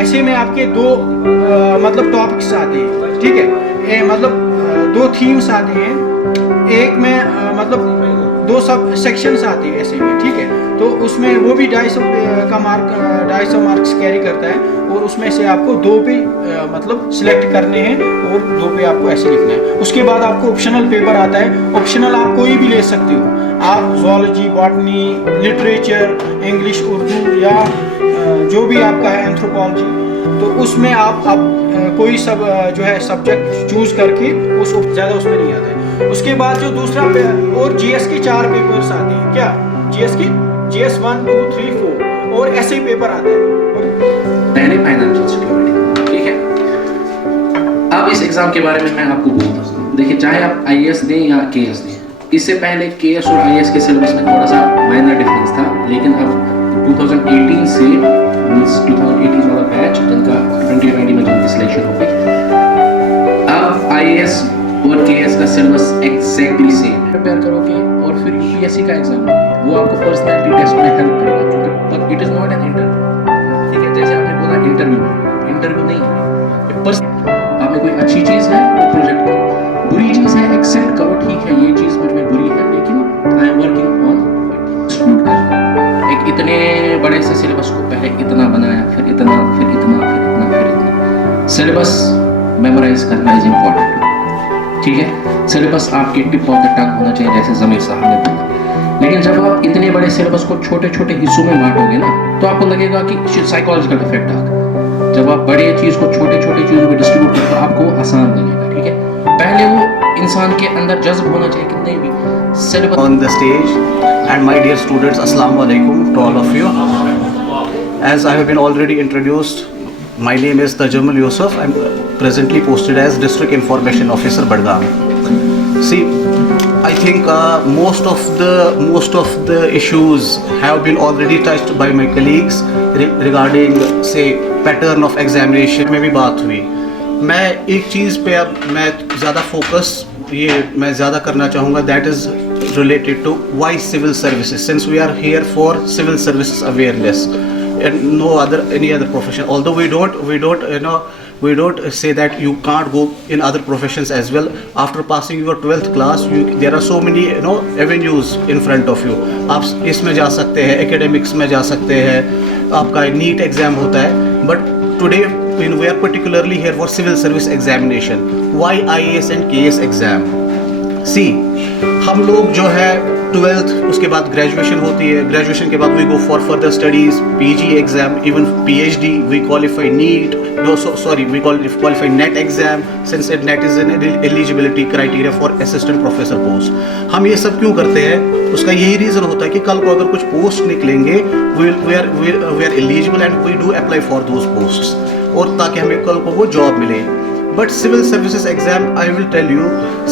ऐसे में आपके दो मतलब टॉपिक्स आते हैं, ठीक है, मतलब दो थीम्स आते हैं, एक में मतलब दो सब सेक्शंस आते हैं ऐसे में, ठीक है। तो उसमें वो भी 250 मार्क्स कैरी करता है, और उसमें से आपको दो पे मतलब सिलेक्ट करने हैं, और दो पे आपको ऐसे लिखना है। उसके बाद आपको ऑप्शनल पेपर आता है। ऑप्शनल आप कोई भी ले सकते हो, आप zoology, botany, literature, English, Urdu, या जो भी आपका है, एंथ्रोपोलॉजी। तो उसमें आप कोई सब जो है सब्जेक्ट चूज करके उस ज़्यादा उसमें नहीं आता है। उसके बाद जो दूसरा और जीएस के 4 पेपर्स आते हैं, क्या जीएस 1, 2, 3, 4, और ऐसे ही पेपर आता है। पहले फाइनेंशियल सिक्योरिटी, ठीक है। अब इस एग्जाम के बारे में मैं आपको बोलता हूँ। देखिए, चाहे आप आईएएस दें या केएस दें, इससे पहले केएस और आईएएस के सिलेबस में थोड़ा सा माइनर डिफरेंस था, लेकिन अब 2018 से 2018 वाला बैच जिनका 2020 में जिनकी सिलेक्शन हो गई, अब आईएएस और केएस का सिलेबस एग्जैक्टली सेम प्रिपेयर करोगे, और फिर यूपीएससी का एग्जाम वो आपको पर्सनैलिटी टेस्ट में हेल्प करेगा, क्योंकि it is not an interview, ठीक है। जैसे आपने बोला इंटरव्यू नहीं है, आप में कोई अच्छी चीज है वो प्रोजेक्ट करो, बुरी चीज है एक्सेप्ट करो, ठीक है ये चीज मुझ में बुरी है, लेकिन I am working on it करना। एक इतने बड़े से सिलेबस को पहले इतना बनाया, फिर इतना, फिर इतना, फिर इतना, फिर इतना। सिलेबस मेमोराइज करना इज इम्पोर्टेंट, ठीक है। सिलेबस आपके टिप ऑफ द टंग होना चाहिए, जैसे ज़मीर साहब ने बोला। लेकिन जब आप इतने बड़े सिलेबस को छोटे छोटे हिस्सों में बांटोगे ना, तो आपको लगेगा कि साइकोलॉजिकल इफेक्ट आ गया। जब आप बड़े चीज़ को छोटे छोटे चीज़ों में डिस्ट्रीब्यूट करते हो, आपको आसान लगेगा, ठीक है। पहले वो इंसान के अंदर जज्ब होना चाहिए, कितने भी syllabus on the stage, and my dear students, assalamu alaikum to all of you. As I have been already introduced, my name is Tajammul Yusuf. I am presently posted as District Information Officer, Badgam. See, I think most of the issues have been already touched by my colleagues regarding, say, pattern of examination में भी बात हुई। मैं एक चीज़ पे अब मैं ज़्यादा फोकस मैं ज़्यादा करना चाहूँगा, that is related to why civil services, since we are here for civil services awareness and no any other profession. Although we don't say that you can't go in other professions as well. After passing your 12th class, there are so many avenues in front of you. आप इसमें जा सकते हैं, academics में जा सकते हैं, आपका NEET एग्ज़ाम होता है, but today we are particularly here for civil service examination. Why IAS and KS exam? See, हम लोग जो है 12th, उसके बाद ग्रेजुएशन होती है, ग्रेजुएशन के बाद we go for further studies, PG exam, even PhD, we qualify NEET, we qualify NET exam, since NET is an eligibility criteria for assistant professor post. हम ये सब क्यों करते हैं? उसका यही रीज़न होता है कि कल को अगर कुछ पोस्ट निकलेंगे, we are eligible and we do apply for those posts, और ताकि हमें कल को वो जॉब मिले। But civil services exam, I will tell you,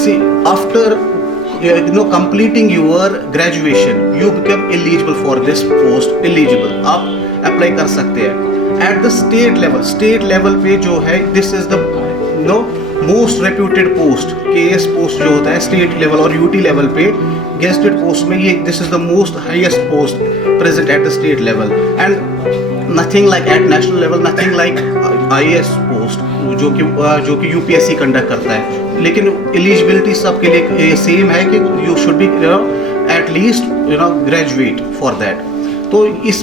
see, after completing your graduation, you become eligible for this post, eligible, आप apply कर सकते हैं। एट द स्टेट लेवल पे जो है, this is the most reputed post, KAS post जो होता है स्टेट लेवल और यूटी लेवल पे गेस्टेड पोस्ट में, ये this is the most highest post present at the state level, and nothing like at national level, nothing like IAS post जो कि UPSC conduct करता है। लेकिन एलिजिबिलिटी सबके लिए सेम है कि you should be at least graduate for that. तो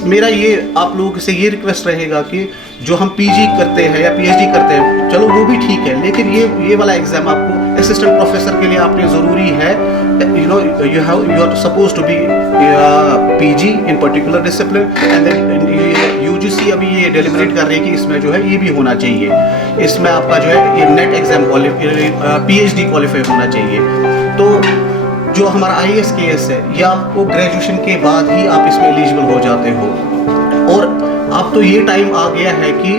मेरा ये आप लोगों से ये रिक्वेस्ट रहेगा कि जो हम पीजी करते हैं या पीएचडी करते हैं, चलो वो भी ठीक है, लेकिन ये वाला एग्जाम आपको असिस्टेंट प्रोफेसर के लिए आपने ज़रूरी है, you are supposed to be PG in particular discipline, and then UGC अभी ये डेलिब्रेट कर रही है कि इसमें जो है ये भी होना चाहिए, इसमें आपका जो है ये नेट एग्जाम PhD क्वालिफाई होना चाहिए। तो जो हमारा IAS केस है, ये आपको ग्रेजुएशन के बाद ही आप इसमें एलिजिबल हो जाते हो, और अब तो ये टाइम आ गया है कि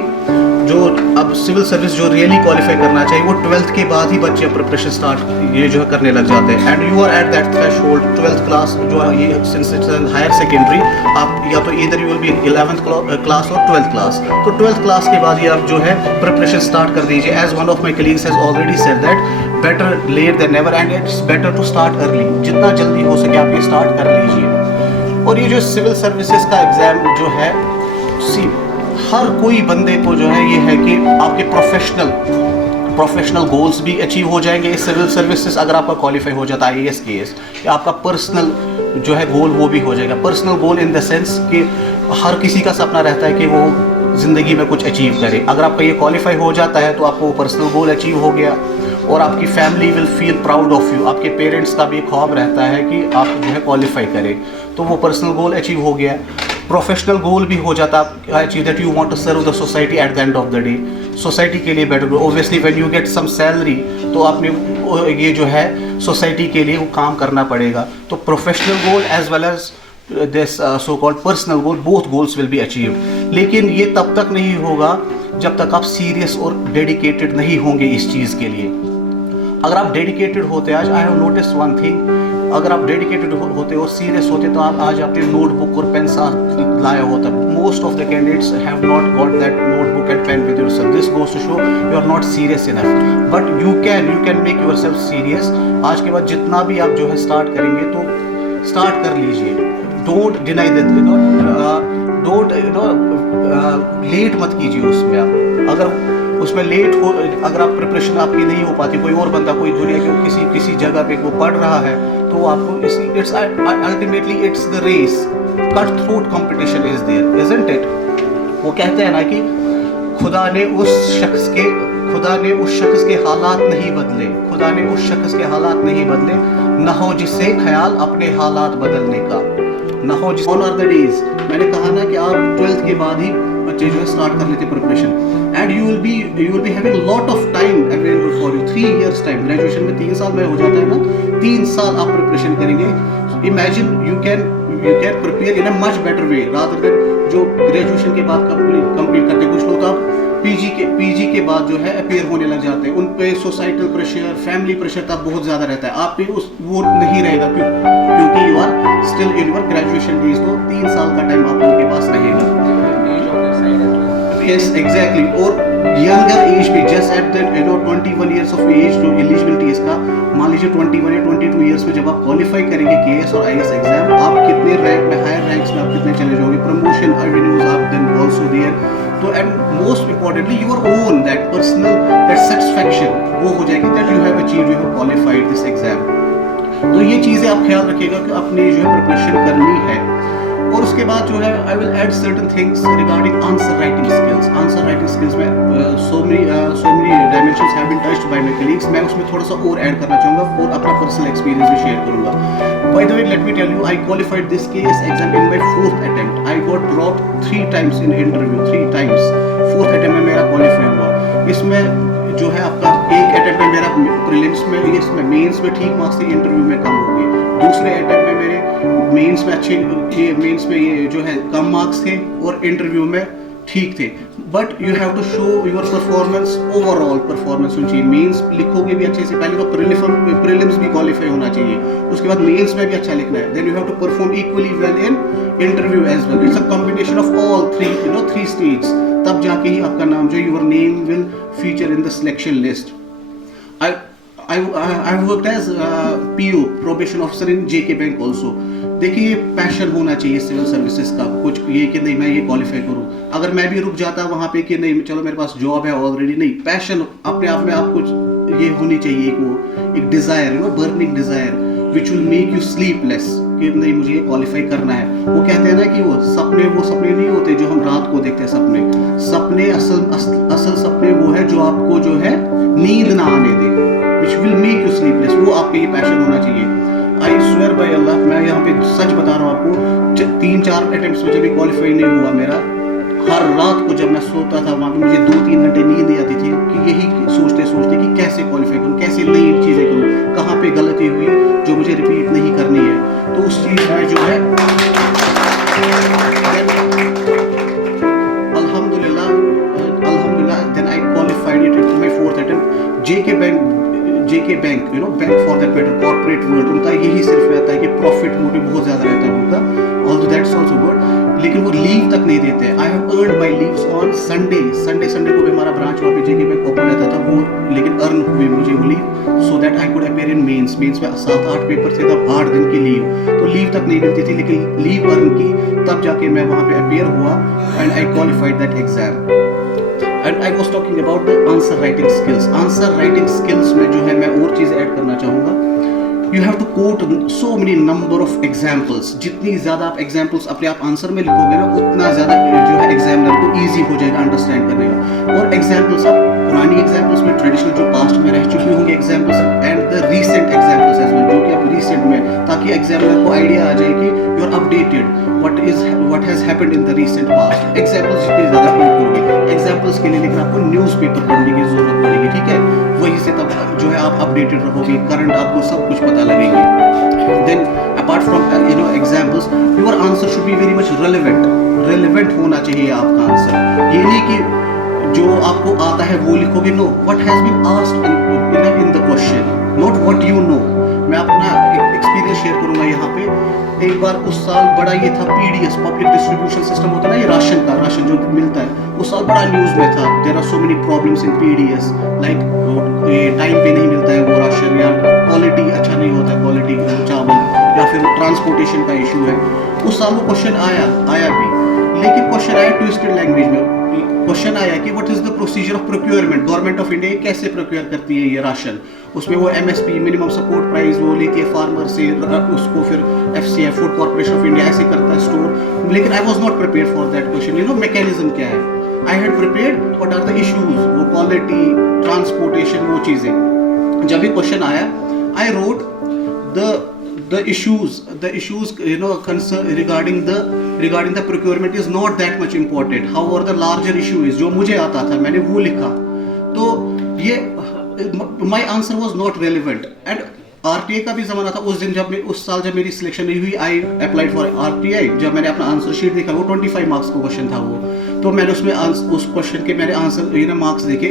जो अब सिविल सर्विस जो रियली क्वालिफाई करना चाहिए, वो 12th के बाद ही बच्चे प्रिपरेशन स्टार्ट ये जो है करने लग जाते हैं। And you are at that threshold, 12th class जो है ये सिंस इट्स हायर सेकेंडरी, आप या तो इधर you will be 11th class और 12th क्लास, तो 12th क्लास के बाद ही आप जो है प्रिपरेशन स्टार्ट कर दीजिए। As one of my colleagues has already said that better late than never, and it's better to start early, जितना जल्दी हो सके आप ये स्टार्ट कर लीजिए। और ये जो सिविल सर्विसेज का एग्ज़ाम जो है, सी हर कोई बंदे को जो है ये है कि आपके प्रोफेशनल गोल्स भी अचीव हो जाएंगे इस सिविल सर्विसेज अगर आपका क्वालिफाई हो जाता है IAS KS, या आपका पर्सनल जो है गोल वो भी हो जाएगा। Personal goal in the sense कि हर किसी का सपना रहता है कि वो ज़िंदगी में कुछ अचीव करे। अगर आपका ये क्वालिफाई हो जाता है तो आपको वो पर्सनल गोल अचीव हो गया और आपकी family will feel proud of you. आपके पेरेंट्स का भी ख्वाब रहता है कि आप जो है क्वालिफाई करें, तो वो पर्सनल गोल अचीव हो गया। प्रोफेशनल गोल भी हो जाता है achieve that you want to serve the society at the end of the day, society के लिए better. Obviously when you get some salary तो आपने ये जो है सोसाइटी के लिए वो काम करना पड़ेगा। तो professional goal as well as this so called personal goal, both goals will be achieved. लेकिन ये तब तक नहीं होगा जब तक आप सीरियस और डेडिकेटेड नहीं होंगे इस चीज़ के लिए। अगर आप डेडिकेटेड होते, आज I have notice one thing, अगर आप डेडिकेटेड होते और सीरियस होते तो आप आज अपने नोटबुक और पेन साथ लाया होता। Most of the candidates have not got that notebook and pen with yourself. This goes to show you are not serious enough, but you can make yourself serious. आज के बाद जितना भी आप जो है स्टार्ट करेंगे तो स्टार्ट कर लीजिए। Don't deny that, don't let मत कीजिए उसमें। आप अगर उसमें लेट हो, अगर आप प्रिपरेशन आपकी नहीं हो पाती, कोई और बंदा कोई दुनिया के किसी जगह पे वो पढ़ रहा है तो आपको it's ultimately it's the race, cut throat competition is there, isn't it. वो कहते हैं ना कि खुदा ने उस शख्स के हालात नहीं बदले, खुदा ने उस शख्स के हालात नहीं बदले, न हो जिससे ख्याल अपने हालात बदलने का, न हो जिस ऑन आर द डेज। मैंने कहा ना कि आप 12th के बाद ही बच्चे जो है स्टार्ट कर लेते preparation, and you will be having lot of time available for you. 3 years time, graduation में 3 साल में हो जाता है ना, 3 साल आप प्रिपरेशन करेंगे। Imagine you can prepare in a much better way rather than जो ग्रेजुएशन के बाद कंप्लीट करते। कुछ लोग आप पीजी के बाद जो है अपेयर होने लग जाते हैं, उन पे सोसाइटल प्रेशर, फैमिली प्रेशर तब बहुत ज़्यादा रहता है। आप पे वो नहीं रहेगा क्योंकि you are still in your graduation days, तो 3 साल का टाइम आप लोगों के पास रहेगा। Yes, exactly. और यंगर एज पे just at the 21 years of age जो एलिजिबिलिटी इसका, मान लीजिए 21 या 22 years में जब आप क्वालिफाई करेंगे KS और IAS एग्जाम, आप कितने रैंक में, हायर रैंक्स में आप कितने चले जाओगे, प्रमोशन एवेन्यूज आप देन आल्सो देयर। तो and most importantly your own that personal that satisfaction वो हो जाएगी that you have achieved, you have qualified this exam. तो ये चीज़ें आप ख्याल रखिएगा कि अपनी जो है प्रिपरेशन करनी है। और उसके बाद जो है I will add certain things regarding answer writing skills. Answer writing skills में so many dimensions have been touched by my colleagues. मैं उसमें थोड़ा सा और ऐड करना चाहूँगा और अपना पर्सनल एक्सपीरियंस भी शेयर करूँगा। By the way let me tell you, I qualified this KS exam in my 4th attempt. I got drop 3 times in interview, 3 times। 4th attempt में मेरा क्वालिफाई हुआ। इसमें जो है आपका एक अटेम्प्ट में मेरा प्रीलिम्स में, इसमें मेंस में ठीक मार्क्स थे, इंटरव्यू में कम हो गए। दूसरे अटेम्प्ट में मेरे मेंस में अच्छे, ये मेंस में ये जो है कम मार्क्स थे और इंटरव्यू में ठीक थे। But you have to show your performance, overall performance होनी चाहिए। मेंस लिखोगे भी अच्छे से, पहले तो प्रीलिम्स भी क्वालिफाई होना चाहिए, उसके बाद मेंस में भी अच्छा लिखना है। Then you have to perform equally well in interview as well. It's a combination of all 3 stage, तब जाके ही आपका नाम जो your name will feature in the selection list. I worked as PO, probation officer in JK Bank also. देखिए, passion होना चाहिए civil services का, कुछ ये कि नहीं मैं ये क्वालिफाई करूँ। अगर मैं भी रुक जाता वहाँ पे कि नहीं चलो मेरे पास जॉब है ऑलरेडी, नहीं, पैशन अपने आप में आप कुछ ये होनी चाहिए, एक desire, burning desire which will make you sleepless कि नहीं मुझे ये क्वालिफाई करना है। वो कहते हैं ना कि वो सपने नहीं होते जो हम रात को देखते हैं। सपने असल सपने वो है जो आपको जो है नींद ना आने दे, which will make you sleepless. वो आपके ये पैशन होना चाहिए। आई स्वेयर बाय अल्लाह, मैं यहाँ पे सच बता रहा हूँ आपको, 3-4 अटेम्प्ट्स में जब भी क्वालिफाई नहीं हुआ मेरा, हर रात को जब मैं सोता था वहाँ पे मुझे 2-3 घंटे नींद नहीं आती थी कि यही सोचते कि कैसे क्वालिफाई करूँ, कैसे नई चीज़ें करूँ, कहाँ पे गलती हुई जो मुझे रिपीट नहीं करनी है। तो उस चीज़ में जो है अल्हम्दुलिल्लाह then I qualified it in my 4th attempt. JK bank bank for that matter, corporate world, उनका यही सिर्फ रहता है कि प्रॉफिट मोटिव बहुत ज़्यादा रहता है उनका, ऑल्दो दैट्स ऑल्सो गुड, लेकिन वो लीव तक नहीं देते। I have earned my leaves on on Sunday को भी हमारा ब्रांच वहाँ पे जेके में ओपन रहता था वो, लेकिन अर्न हुई मुझे वो leave so that I could appear in mains में 7-8 पेपर थे तब 8 दिन की लीव, तो लीव तक नहीं मिलती थी, लेकिन लीव अर्न की तब जाके मैं वहाँ पे अपीयर हुआ and I qualified that exam. And I was talking about the answer writing skills. Answer writing skills में जो है मैं और चीज़ ऐड करना चाहूँगा, you have to quote so many number of examples. जितनी ज़्यादा आप एग्जाम्पल्स अपने आप आंसर में लिखोगे ना, उतना ज़्यादा जो है एग्जामिनर को ईजी हो जाएगा अंडरस्टैंड करने का। और एग्जाम्पल्स आप पुरानी एग्जाम्पल्स में, ट्रेडिशनल जो पास्ट में रह चुकी होंगी examples, and the recent examples as well, जो कि आप रीसेंट में, ताकि एग्जामिनर को आइडिया आ जाए कि you are updated what has happened in the recent past. Examples जितनी ज़्यादा कोट करोगे, एग्जाम्पल्स के लिए लेकिन आपको न्यूज़पेपर पढ़ने की जरूरत पड़ेगी, ठीक है, वहीं से तब जो है आप अपडेटेड रहोगे, करंट आपको सब कुछ पता लगेगी। Then apart from examples, your answer should be very much relevant होना चाहिए आपका आंसर। ये नहीं कि जो आपको आता है वो लिखोगे, no, what has been asked in the question, not what you know. मैं अपना एक्सपीरियंस शेयर करूंगा यहाँ पे। एक बार उस साल बड़ा ये था पीडीएस, पब्लिक डिस्ट्रीब्यूशन सिस्टम होता है ना, ये राशन जो मिलता है, उस साल बड़ा न्यूज़ में था, there are so many problems in PDS, like time पे नहीं मिलता है वो राशन, या क्वालिटी अच्छा नहीं होता है, क्वालिटी चावल, या फिर ट्रांसपोर्टेशन का इशू है। उस साल वो क्वेश्चन आया भी, लेकिन क्वेश्चन आया ट्विस्टेड लैंग्वेज में। क्वेश्चन आया कि what is the procedure of procurement, government of India कैसे प्रोक्योर करती है ये राशन। उसमें वो एमएसपी, मिनिमम सपोर्ट प्राइस, वो लेती है फार्मर से, उसको फिर FCI, food corporation of India ऐसे करता है स्टोर। लेकिन I was not prepared for that question, you know mechanism क्या है। I had prepared what are the issues, वो क्वालिटी, ट्रांसपोर्टेशन, वो चीज़ें। जब भी क्वेश्चन आया, I wrote the issues you know concern regarding the procurement is not that much important, however the larger issue is, जो मुझे आता था मैंने वो लिखा, तो ये my answer was not relevant। and RTI का भी ज़माना था उस दिन, उस साल जब मेरी सिलेक्शन नहीं हुई, आई अप्लाइड फॉर RTI। जब मैंने अपना आंसर शीट देखा, वो 25 मार्क्स का क्वेश्चन था वो, तो मैंने उसमें उस क्वेश्चन के मैंने आंसर मार्क्स देखे,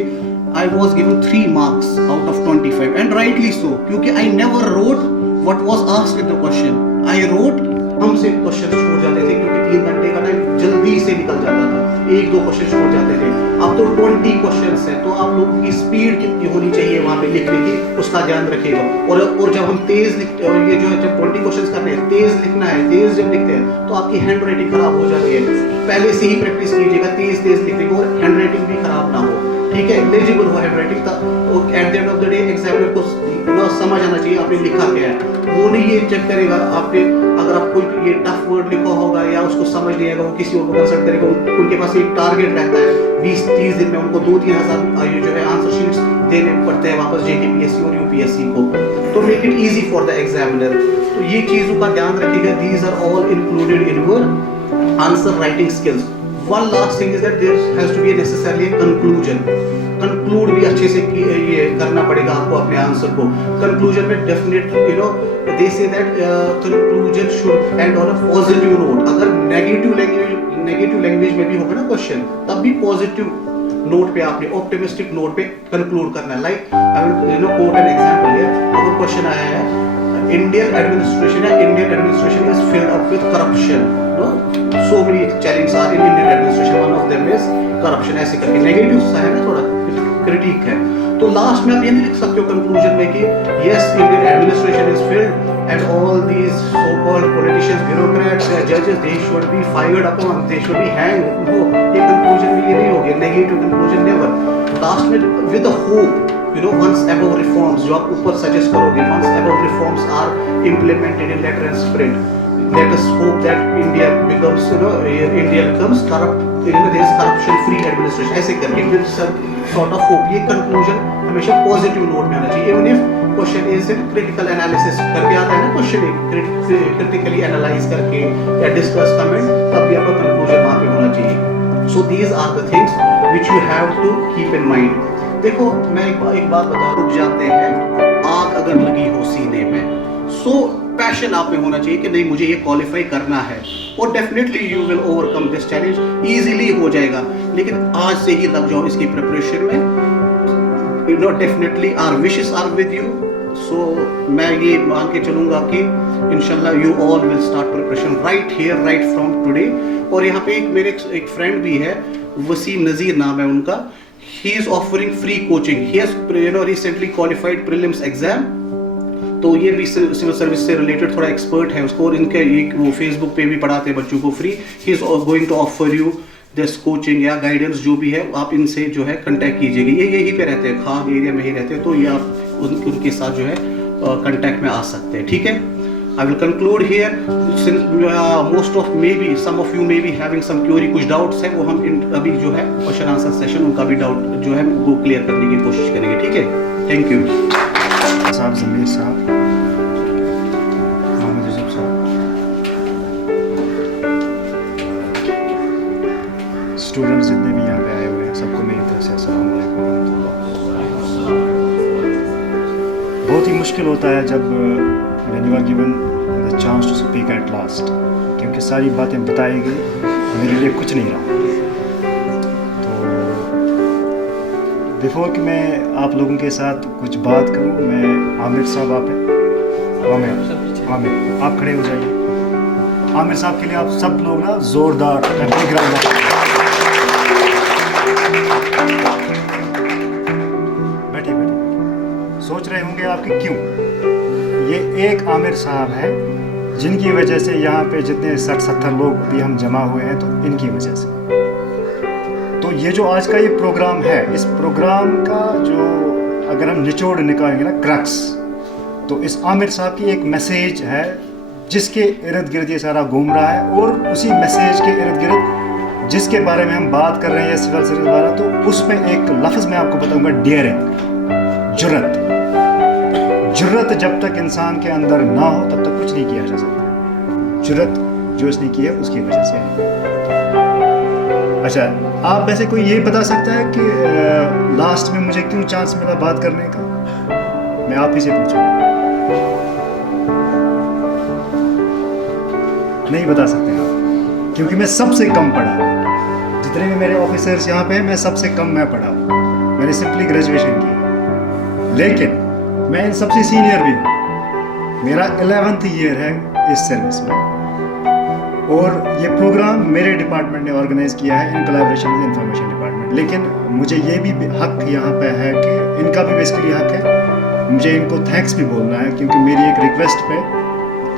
I was given 3 marks out of 25 and rightly so, क्योंकि I never wrote what was asked in the question। I wrote, हमसे क्वेश्चन छोड़ जाते थे क्योंकि 3 घंटे का टाइम जल्दी से निकल जाता था, 1-2 क्वेश्चन छोड़ जाते थे। अब तो 20 क्वेश्चंस हैं, तो आप लोगों की स्पीड कितनी होनी चाहिए वहाँ पे लिखने की, उसका ध्यान रखिएगा। और जब हम तेज लिखते हैं, ये जो है जब 20 क्वेश्चंस करने हैं, तेज लिखना है, तेज जब लिखते हैं तो आपकी हैंड राइटिंग खराब हो जाती है। पहले से ही प्रैक्टिस कीजिएगा तेज लिखने की, और हैंड राइटिंग भी खराब ना हो, ठीक है, लेजिबल हो हैंड राइटिंग। तो eight the end of the day examiner को समझ आना चाहिए आपने लिखा क्या है। वो नहीं ये चेक करेगा आपने, अगर आप कोई ये टफ वर्ड लिखा होगा या उसको समझ नहीं आएगा, वो किसी और को कंसल्ट करेगा। उनके पास एक टारगेट रहता है, 20-30 दिन में उनको 2-3 हज़ार ये जो है आंसर शीट्स देने पड़ते हैं वापस जेकेपीएससी और यूपीएससी को, तो make it easy for the examiner. तो ये चीज़ों का ध्यान रखिएगा, these are all included in your answer writing skills. One last thing is that there has to be necessarily a conclusion। Conclude भी अच्छे से ये करना पड़ेगा आपको अपने आंसर को। कंक्लूजन में definite you know they say that conclusion should and on a positive note. अगर नेगेटिव लैंग्वेज में भी होगा ना क्वेश्चन, तब भी पॉजिटिव नोट पे आपने, ऑप्टिमिस्टिक नोट पे कंक्लूड करना है। Like I will you know quote an example here. अगर क्वेश्चन आया है Indian administration is filled up with corruption, no so many challenges are in Indian administration, one of them is corruption, ऐसे करके negative सा है ना, थोड़ा critic है। तो लास्ट में आप ये नहीं लिख सकते हो कंक्लूजन में कि yes Indian administration is failed and all these so called politicians, bureaucrats, जजेस, they should be fired upon, they should be hanged. No, ये कंक्लूजन में ये नहीं होगी, नेगेटिव कंक्लूजन नेवर। लास्ट में with a hope, you know, once above reforms, जो आप ऊपर सजेस्ट करोगे, once above reforms are implemented in letter and spirit, let us hope that India becomes, you know, India becomes corrupt, you know, there is corruption free administration, ऐसे करके with some sort of hope। ये conclusion हमेशा positive note में आना चाहिए, even if question is critical analysis करके आता है ना question, critically analyze करके या discuss comment, तब भी आपका conclusion वहाँ पे होना चाहिए। So these are the things which you have to keep in mind। देखो मैं एक बात बता, रुक जाते हैं आग अगर लगी हो सीने में, सो पैशन आप में होना चाहिए कि नहीं मुझे ये क्वालिफाई करना है, और definitely you will overcome this challenge, easily हो जाएगा। लेकिन आज से ही लग जाओ इसकी प्रिपरेशन में, you know definitely our wishes are with you. So मैं ये मान के चलूँगा कि इंशाल्लाह you all will start preparation right here, right from today. और यहाँ पे मेरे एक फ्रेंड भी है, वसीम नज़ीर नाम है उनका. He is offering free coaching. He has recently qualified prelims exam. तो ये भी सिविल सर्विस से रिलेटेड थोड़ा एक्सपर्ट है उसको, और इनके एक वो फेसबुक पे भी पढ़ाते हैं बच्चों को free. He is going to offer you this coaching या गाइडेंस जो भी है, आप इनसे जो है कांटेक्ट कीजिएगा. ये यहीं पे रहते हैं, खाग एरिया में ही रहते हैं, तो ये आप उनके साथ जो है कांटेक्ट में आ सकते हैं. ठीक है. I will conclude here. Since most of maybe some of you may be having some query, कुछ doubts हैं, वो हम अभी जो है क्वेश्चन आंसर सेशन उनका भी डाउट जो है वो क्लियर करने की कोशिश करेंगे. ठीक है. Thank you. साहब, ज़मीर साहब, मोहम्मद यूसुफ साहब, स्टूडेंट्स जितने भी यहाँ पे आए हुए हैं, सबको मेरी तरफ से अस्सलाम वालेकुम रहमतुल्लाह. बहुत ही मुश्किल होता है जब when you are given the chance to speak at last, क्योंकि सारी बातें बताई गई, मेरे लिए कुछ नहीं रहा. तो बिफोर कि मैं आप लोगों के साथ कुछ बात करूं, मैं आमिर साहब आमिर आप खड़े हो जाइए. आमिर साहब के लिए आप सब लोग ना जोरदार बैठिए. सोच रहे होंगे आपके क्यों. ये एक आमिर साहब है जिनकी वजह से यहाँ पे जितने 60-70 लोग भी हम जमा हुए हैं, तो इनकी वजह से. तो ये जो आज का ये प्रोग्राम है, इस प्रोग्राम का जो अगर हम निचोड़ निकालेंगे ना, क्रक्स, तो इस आमिर साहब की एक मैसेज है जिसके इर्द गिर्द ये सारा घूम रहा है, और उसी मैसेज के इर्द गिर्द जिसके बारे में हम बात कर रहे हैं सिविल सर्विस वाला, तो उसमें एक लफ्ज़ मैं आपको बताऊंगा, डेयरिंग, जुर्रत. जुर्रत जब तक इंसान के अंदर ना हो तब तक कुछ नहीं किया जा सकता. जुर्रत जो इसने की है उसकी वजह से है. अच्छा, आप वैसे कोई ये बता सकता है कि लास्ट में मुझे क्यों चांस मिला बात करने का? मैं आप ही से पूछूंगा. नहीं बता सकते आप, क्योंकि मैं सबसे कम पढ़ा हूँ. जितने भी मेरे ऑफिसर्स यहाँ पे हैं, मैं सबसे कम मैं पढ़ा हूँ. मैंने सिंपली ग्रेजुएशन की, लेकिन मैं इन सबसे सीनियर भी हूँ. मेरा 11th ईयर है इस सर्विस में, और ये प्रोग्राम मेरे डिपार्टमेंट ने ऑर्गेनाइज किया है in collaboration with information department. लेकिन मुझे ये भी हक यहाँ पे है कि इनका भी बेसिकली हक है, मुझे इनको थैंक्स भी बोलना है, क्योंकि मेरी एक रिक्वेस्ट पे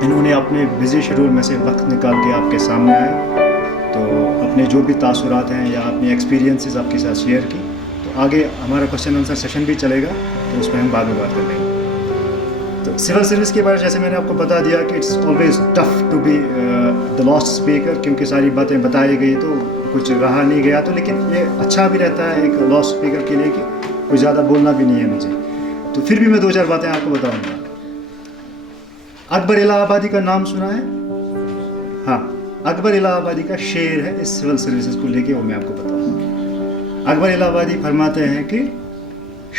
इन्होंने अपने बिजी शेड्यूल में से वक्त निकाल के आपके सामने आए, तो अपने जो भी तासुरात हैं या अपने एक्सपीरियंसेस आपके साथ शेयर की. तो आगे हमारा क्वेश्चन आंसर सेशन भी चलेगा, तो उसमें हम बाद में बात कर लेंगे. तो सिविल सर्विस के बारे में जैसे मैंने आपको बता दिया कि it's always tough to be the last speaker, क्योंकि सारी बातें बताई गई तो कुछ रहा नहीं गया. तो लेकिन ये अच्छा भी रहता है एक लास्ट स्पीकर के लिए कि कुछ ज़्यादा बोलना भी नहीं है मुझे. तो फिर भी मैं 2-4 बातें आपको बताऊँगा. अकबर इलाहाबादी का नाम सुना है? हाँ, अकबर इलाहाबादी का शेर है इस सिविल सर्विसेज को लेके, वो मैं आपको बताऊँगा. अकबर इलाहाबादी फरमाते हैं कि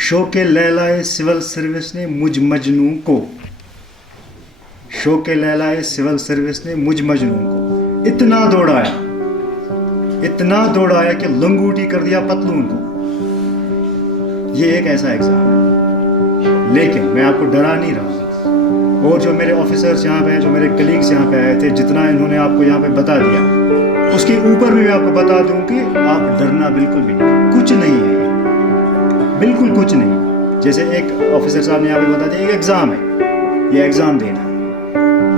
शौक़े लैलाए सिविल सर्विस ने मुझ मजनू को, शौक़े लैलाए सिविल सर्विस ने मुझ मजनू को इतना दौड़ाया कि लंगूटी कर दिया पतलून को. ये एक ऐसा एग्जाम है, लेकिन मैं आपको डरा नहीं रहा. और जो मेरे ऑफिसर्स यहाँ पे हैं, जो मेरे कलीग्स यहाँ पे आए थे, जितना इन्होंने आपको यहाँ पे बता दिया, उसके ऊपर भी मैं आपको बता दूं कि आप डरना बिल्कुल भी नहीं, कुछ नहीं है, बिल्कुल कुछ नहीं. जैसे एक ऑफिसर साहब ने यहाँ पे बता दिया, एक एग्ज़ाम है, ये एग्ज़ाम देना है,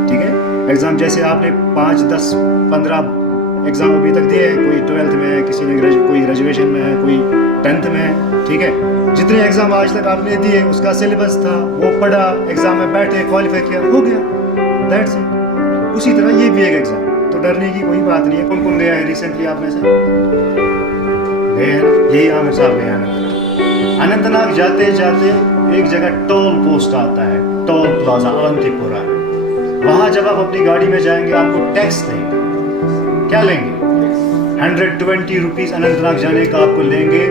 ठीक है. एग्ज़ाम जैसे आपने 5, 10, 15 एग्ज़ाम अभी तक दिए हैं, कोई 12th में है, किसी ने कोई ग्रेजुएशन में है, कोई 10th में है, ठीक है. जितने एग्ज़ाम आज तक आपने दिए उसका सिलेबस था, वो पढ़ा, एग्ज़ाम में बैठे, क्वालिफाई किया, हो गया, दैट्स इट. उसी तरह ये भी एक एग्ज़ाम, तो डरने की कोई बात नहीं है. कौन कौन गया है रिसेंटली आप में से? गए हैं ना? यही आमिर साहब गए हैं अनंतनाग. जाते जाते एक जगह टोल पोस्ट आता है, टोल प्लाजा अवंतीपुरा में. वहाँ जब आप अपनी गाड़ी में जाएंगे, आपको टैक्स लेंगे. क्या लेंगे? 120 रुपीज़ अनंतनाग जाने का आपको लेंगे.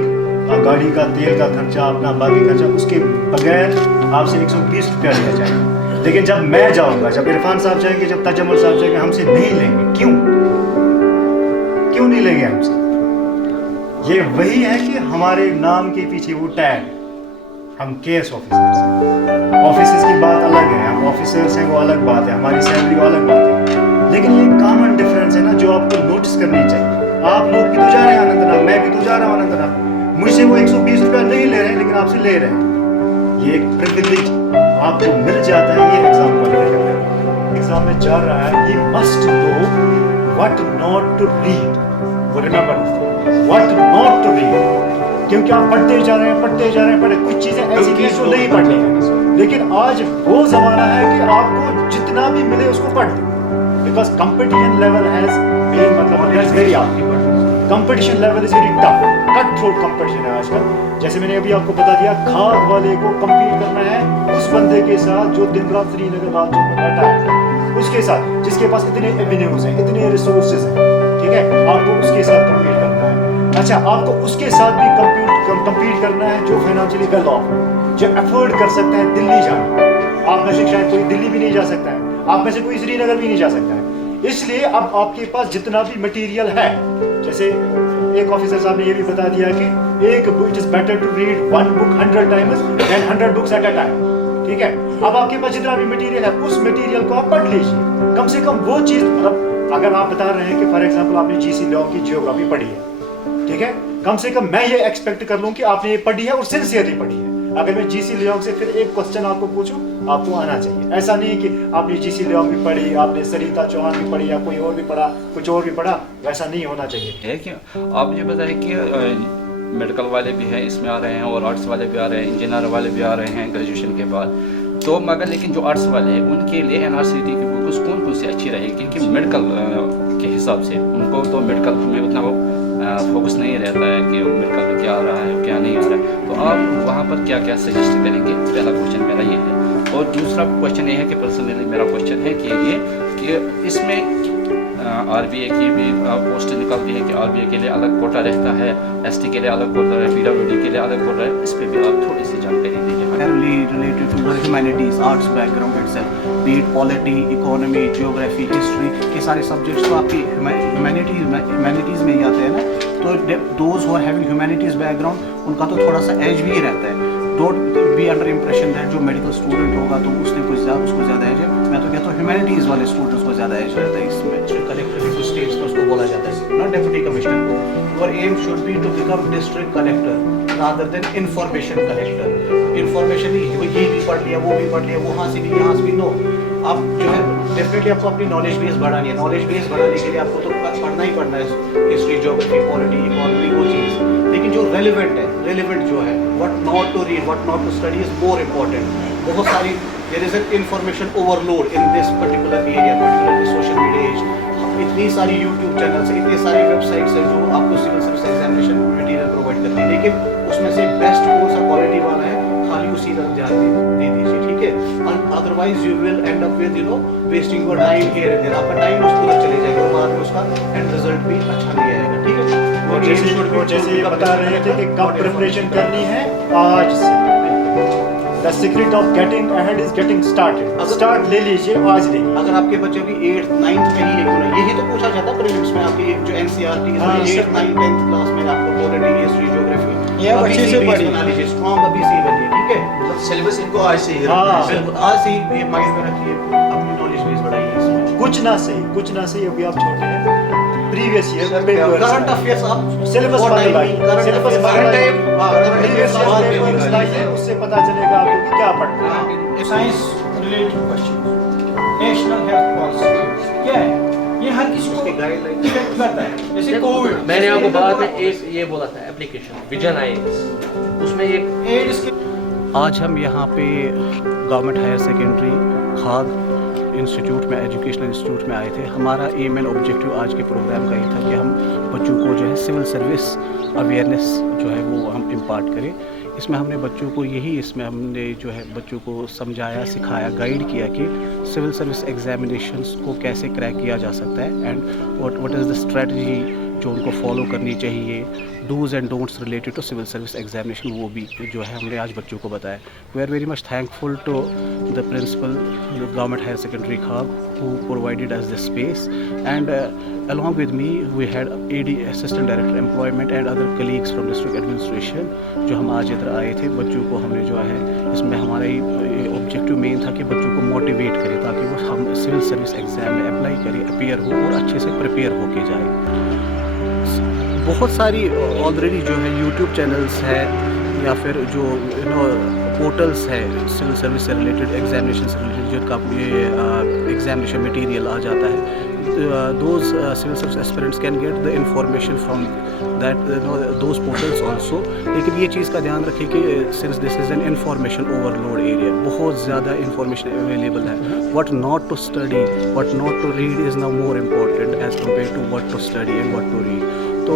गाड़ी का तेल का खर्चा, अपना बाकी खर्चा, उसके बगैर आपसे 120 रुपया लिया जाएगा. लेकिन जब मैं जाऊंगा, जब इरफान साहब जाएंगे, जब तजम्मुल साहब जाएंगे, हमसे नहीं लेंगे. क्यों नहीं लेंगे हमसे? ये वही है कि हमारे नाम के पीछे वो टैग, हम केएस ऑफिसर्स हैं. ऑफिसर्स की बात अलग है, हम ऑफिसर्स हैं, वो अलग बात है, हमारी सैलरी वो अलग बात है. लेकिन ये कॉमन डिफरेंस है ना, जो आपको नोटिस करनी चाहिए. आप लोग भी तो जा रहे हैं अनंतनाग, मैं भी तो जा रहा हूँ अनंतनाग, मुझसे वो 120 रुपया नहीं ले रहे हैं लेकिन आपसे ले रहे हैं। ये एक प्रिविलेज आपको मिल जाता है ये एग्जाम क्वालिफाई करने में। एग्जाम में जा रहा है, he must know what not to read, वो remember what not to read, क्योंकि आप पढ़ते जा रहे हैं कुछ चीजें ऐसी हैं जो नहीं पढ़नी है, लेकिन आज वो जमाना है कि आपको जितना भी मिले उसको पढ़ दो, because competition level has been मतलब is very high, competition level is very tough, cut throat competition है आजकल। जैसे मैंने अभी आपको बता दिया, खाद वाले को कम्पीट करना है उस बंदे के साथ जो दिन रात श्रीनगर रात जो बैठा है, उसके साथ जिसके पास इतने एवेन्यूज हैं, इतने रिसोर्सेज हैं, ठीक है, आपको उसके साथ कम्पीट करना है। अच्छा, आपको उसके साथ भी कम्पीट करना है जो फाइनेंशियली वेल ऑफ, जो अफोर्ड कर सकता है दिल्ली जाना। आप में से शायद कोई दिल्ली भी नहीं जा सकता है, आप में से कोई श्रीनगर भी नहीं जा सकता है। इसलिए अब आपके पास जितना भी मटेरियल है, जैसे एक ऑफिसर साहब ने ये भी बता दिया कि एक book, it is better to read one book 100 times then 100 books at a time, ठीक है। अब आपके पास जितना भी मटेरियल है उस मटेरियल को आप पढ़ लीजिए, कम से कम वो चीज, मतलब अगर आप बता रहे हैं कि फॉर एग्जांपल आपने जीसी लॉ की जियोग्राफी पढ़ी है, ठीक है, कम से कम मैं ये एक्सपेक्ट कर लूं कि आपने ये पढ़ी है और सिंसियरली पढ़ी है। अगर मैं जीसी लियोंग से फिर एक क्वेश्चन आपको पूछूं, आपको आना चाहिए। ऐसा नहीं कि आपने जीसी लियोंग भी पढ़ी, आपने सरिता चौहान भी पढ़ी या कोई और भी पढ़ा, कुछ और भी पढ़ा, वैसा नहीं होना चाहिए। है कि आप ये बताएं कि मेडिकल वाले भी हैं इसमें आ रहे हैं और आर्ट्स वाले भी आ रहे हैं, इंजीनियर वाले भी आ रहे हैं ग्रेजुएशन के बाद, तो मगर लेकिन जो आर्ट्स वाले हैं उनके लिए एनआरसीटी की बुक्स कौन कौन सी अच्छी रहेगी? क्योंकि मेडिकल के हिसाब से उनको तो मेडिकल में उतना वो फोकस नहीं रहता है कि मेडिकल में क्या आ रहा है क्या नहीं आ रहा है, तो आप वहाँ पर क्या क्या सजेस्ट करेंगे? पहला क्वेश्चन मेरा ये है। और दूसरा क्वेश्चन ये है कि पर्सनली मेरा क्वेश्चन है कि इसमें आरबीए की भी पोस्ट निकलती है कि आरबीए के लिए अलग कोटा रहता है, एसटी के लिए अलग कोटा है, पीडब्ल्यूडी के लिए अलग कोटा है, इस पर भी आप थोड़ी सी जानकारी दीजिए। Related to the humanities, arts background itself, be it polity, economy, geography, history, ये सारे subjects तो आपकी humanities में ही आते हैं ना, तो those who are having humanities background उनका तो थोड़ा सा एज भी रहता है। Don't be under impression that जो medical student होगा तो उसने कुछ उसको ज़्यादा एज है। मैं तो कहता हूँ humanities वाले students को ज़्यादा एज रहता है इसमें। Collector into states तो उसको बोला जाता है, not deputy commissioner को। Your aim should be to become district collector rather than information collector। information ये भी पढ़ लिया, वो भी पढ़ लिया, वहाँ से भी यहाँ से भी, नो। आप जो है डेफिनेटली आपको अपनी नॉलेज बेस बढ़ानी है। नॉलेज बेस बढ़ाने के लिए आपको तो पढ़ना ही पढ़ना है, हिस्ट्री, ज्योग्राफी, पॉलिटी, इकोनॉमी, वो चीज़। लेकिन जो रेलिवेंट है, रेलिवेंट जो है, what not to read, what not to study is more important. बहुत सारी there is an information overload in this particular area, particularly social media age. इतनी सारी यूट्यूब चैनल्स है, इतनी सारी वेबसाइट्स है जो आपको civil service examination material provide करती है, लेकिन उसमें से बेस्ट कौन सा क्वालिटी वाला है, खाली उसी तरफ ध्यान दे दीजिए, ठीक है। Otherwise you will end up with wasting your time here and there. आपका टाइम उस तरफ चले जाएगा और बाद में उसका एंड रिजल्ट भी अच्छा नहीं आएगा, ठीक है। और जैसे ये बता रहे थे कि कब प्रिपरेशन करनी है, आज से। The secret of getting ahead is getting started। Start ले लीजिए आज नहीं। अगर आपके बच्चे भी 8th 9th में ही यही तो पूछा जाता है प्रीलिम्स में, आपकी जो एनसीईआरटी है 8th 9th 10th क्लास में आपको पॉलिटी, हिस्ट्री, ज्योग्राफी ये अच्छे से पढ़िए, बना लीजिए, स्ट्रांग अभी से ही बनिए, ठीक है। सिलेबस इनको आज से ही बिल्कुल आज से ही माइंड में रखिए, अपनी नॉलेज बेस बढ़ाइए इसमें। कुछ ना सही अभी आप छोटे हैं, previous year paper, current affairs आप syllabus timing, syllabus current paper लाइए, उससे पता चलेगा आपको कि क्या पढ़ना है। Science related question, national health policy क्या है, ये हर किसी को गाइडलाइन इफेक्ट करता है। जैसे कोविड, मैंने आपको बाद में एक ये बोला था एप्लीकेशन विजन आईएएस, उसमें एक एड्स के आज हम यहाँ पे गवर्नमेंट हायर सेकेंडरी खाद इंस्टीट्यूट में, एजुकेशनल इंस्टीट्यूट में आए थे। हमारा एम एंड ऑब्जेक्टिव आज के प्रोग्राम का ये था कि हम बच्चों को जो है सिविल सर्विस अवेयरनेस जो है वो हम इम्पार्ट करें। इसमें हमने बच्चों को इसमें हमने जो है बच्चों को समझाया, सिखाया, गाइड किया कि सिविल सर्विस एग्जामिनेशंस को कैसे क्रैक किया जा सकता है and what is the strategy जो उनको फॉलो करनी चाहिए, dos and don'ts related to civil service examination, वो भी जो है हमने आज बच्चों को बताया। We are very much thankful to the principal government higher secondary खाब who provided us this space and along with me we had AD assistant director employment and other colleagues from district administration जो हम आज इधर आए थे। बच्चों को हमने जो है इसमें हमारा ऑब्जेक्टिव मेन था कि बच्चों को मोटिवेट करें ताकि वो हम सिविल सर्विस एग्ज़ाम में अप्लाई करें, अपीयर हो और अच्छे से प्रिपेयर होके जाए। बहुत सारी ऑलरेडी जो है यूट्यूब चैनल्स है या फिर जो पोर्टल्स है सिविल सर्विस से रिलेटेड, एग्जामिनेशन से रिलेटेड, जिनका ये एग्जामिनेशन मटेरियल आ जाता है, those civil service aspirants can get the information from that those portals also. लेकिन ये चीज़ का ध्यान रखें कि since this is an information overload area, बहुत ज़्यादा information available है. What not to study, what not to read is now more important as compared to what to study and what to read. तो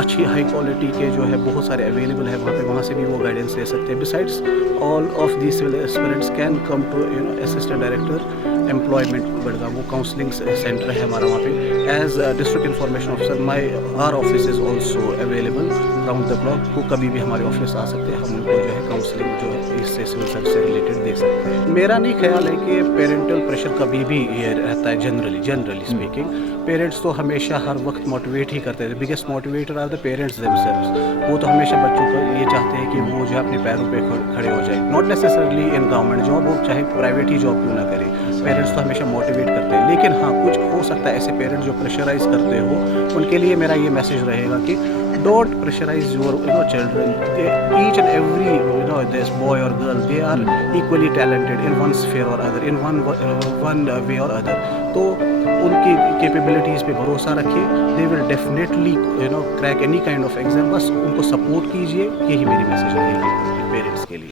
अच्छी high quality के जो है बहुत सारे अवेलेबल है वहाँ पे, वहाँ से भी वो गाइडेंस ले सकते हैं. Besides all of the civil aspirants can come to assistant director employment Budgam, वो काउंसलिंग सेंटर है हमारा वहाँ पे. As district information officer our office is also available round the clock. वो कभी भी हमारे ऑफिस आ सकते हैं, हम उनको जो है काउंसलिंग जो है इससे सिविल सर्विस से रिलेटेड दे सकते हैं. मेरा नहीं ख्याल है कि पेरेंटल प्रेशर कभी भी ये रहता है. जनरली स्पीकिंग पेरेंट्स तो हमेशा हर वक्त मोटिवेट ही करते हैं. Biggest motivator are the parents themselves. वो तो हमेशा बच्चों को ये चाहते हैं कि वो जो अपने पैरों पे खड़े हो जाए. Not necessarily in government job, वो चाहे प्राइवेट ही जॉब क्यों ना करे, पेरेंट्स तो हमेशा मोटिवेट करते हैं. लेकिन हाँ, कुछ हो सकता है ऐसे पेरेंट्स जो प्रेशराइज करते हो, उनके लिए मेरा ये मैसेज रहेगा कि don't pressurize your children. Each and every this boy or girl, they are equally talented in one sphere or other, in one way or other. तो उनकी कैपेबिलिटीज़ पे भरोसा रखिए. they will definitely crack any kind of exam. बस उनको support कीजिए, यही मेरी मैसेज रहेगी.